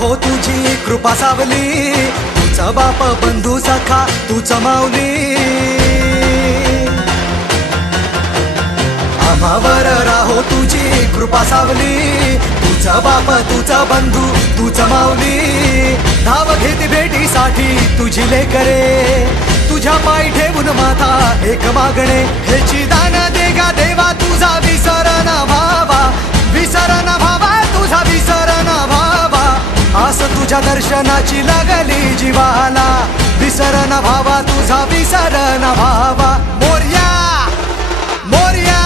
राहो तुझी कृपा सावली, तुझा बाप बंधू सखा तूच माऊली. आम्हावर राहो तुझी कृपा सावली, तुझा बाप तुझा बंधू तूच माऊली. धाव घेते भेटीसाठी तुझी लेकरे, तुझ्या पायी ठेवून माथा एक मागणे. हेची दान दे गा देवा तुझा विसरण भावा, विसरण भावा तुझा विसरण भावा. आस तुझ्या दर्शनाची लागली जीवाला, विसरण भावा तुझा विसरण भावा. मोरया मोरया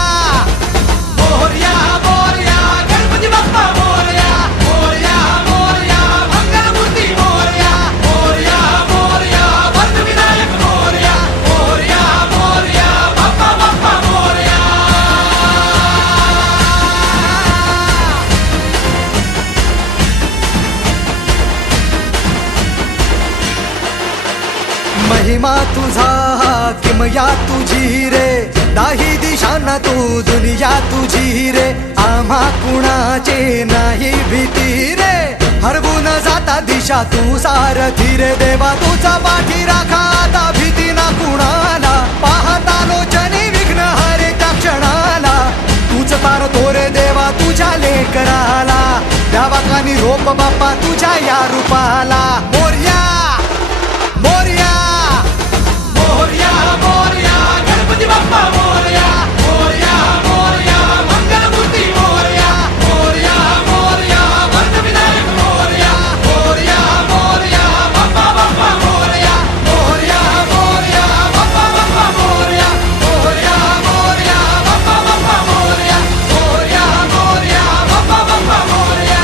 मोरया मोरया गणपती बाप्पा मोरया, मोरया मोरया मंगलमूर्ती मोरया, मोरया मोरया वरदविनायक मोरया, मोरया मोरया बाप्पा बाप्पा मोरया. महिमा तुझा किमया तुझी रे, दाही दिशांना तू दुनिया तुझी रे. आम्हा कुणाचे नाही भीती रे, हरवून जाता दिशा तू सारथी रे. देवा तुझा पाठी राखा आता भीती ना कुणाला, पाहता लोचनी विघ्न हरे त्या क्षणाला. तूच तारतो रे देवा तुझ्या लेकराला, द्यावा कानी रोप बाप्पा तुझ्या या रूपाला. मोरया मोरया मोरया मोरया गणपती बाप्पा मोरया, मोरया मोरया मंगलमूर्ती मोरया, मोरया मोरया वरदविनायक मोरया, मोरया मोरया बाप्पा बाप्पा मोरया, मोरया मोरया बाप्पा बाप्पा मोरया, मोरया मोरया बाप्पा बाप्पा मोरया, मोरया मोरया बाप्पा बाप्पा मोरया.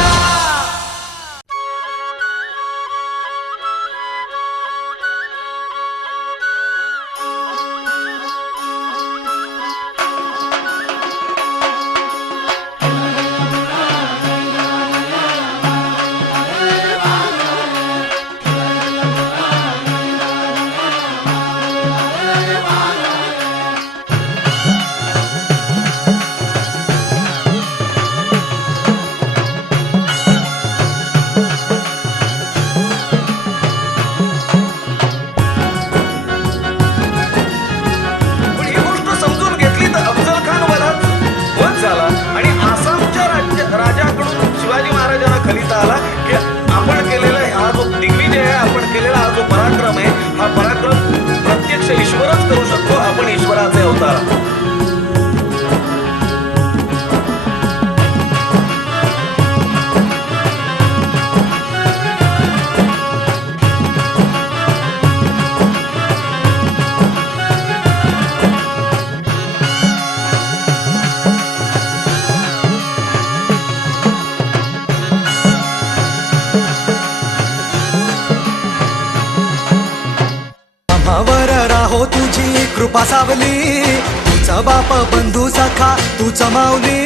पण ही गोष्ट समजून घेतली तर अफजल खान वधात वध झाला आणि आसामच्या राजाकडून शिवाजी महाराजांना खलिता आला की आपण केलेला हा जो दिग्विजय आहे, आपण केलेला हा जो पराक्रम आहे, हा पराक्रम प्रत्यक्ष ईश्वरच करू शकतो. आपण ईश्वराचे अवतार आहोत. आम्हावर राहो तुझी कृपा सावली, तुझा बाप बंधू सखा तूच माऊली.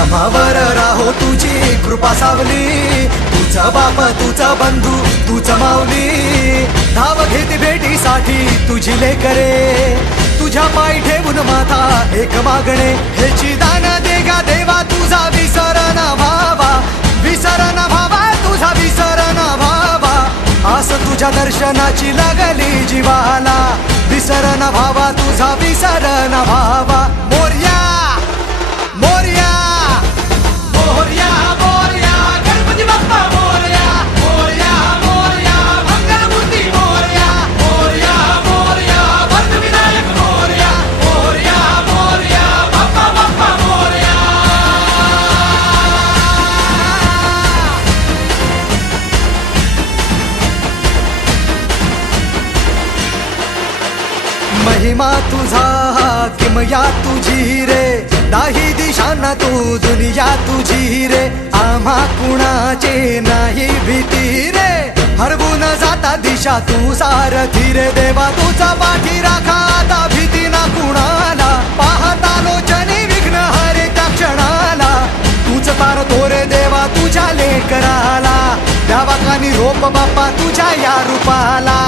आम्हावर राहो तुझी कृपा सावली, तुझा बाप तुझा बंधू तूच माऊली. धाव घेते भेटीसाठी तुझी लेकरे, तुझ्या पायी ठेवून माथा एक मागणे. हेची दान दे गा देवा तुझा विसरण भावा, विसरण भावा तुझा विसरण भावा. आस तुझ्या दर्शनाची लागली जीवाला, विसरण भावा तुझा विसरण भावा. मोरया मोरया मोरया मोरया गणपती बाप्पा मोरया, मोरया मोरया मंगलमूर्ती मोरया, मोरया मोरया वरदविनायक मोरया, मोरया मोरया बाप्पा बाप्पा मोरया. महिमा तुझा किमया तुझी रे, दाही दिशांना तू दुनिया तुझी रे. आम्हा कुणाचे नाही भीती रे, हरवून जाता दिशा तू सारथी रे. देवा तुझा पाठी राखा आता भीती ना कुणाला, पाहता लोचनी विघ्न हरे त्या क्षणाला. तूच तारतो रे देवा तुझ्या लेकराला, द्यावा कानी रोप बाप्पा तुझ्या या रूपाला.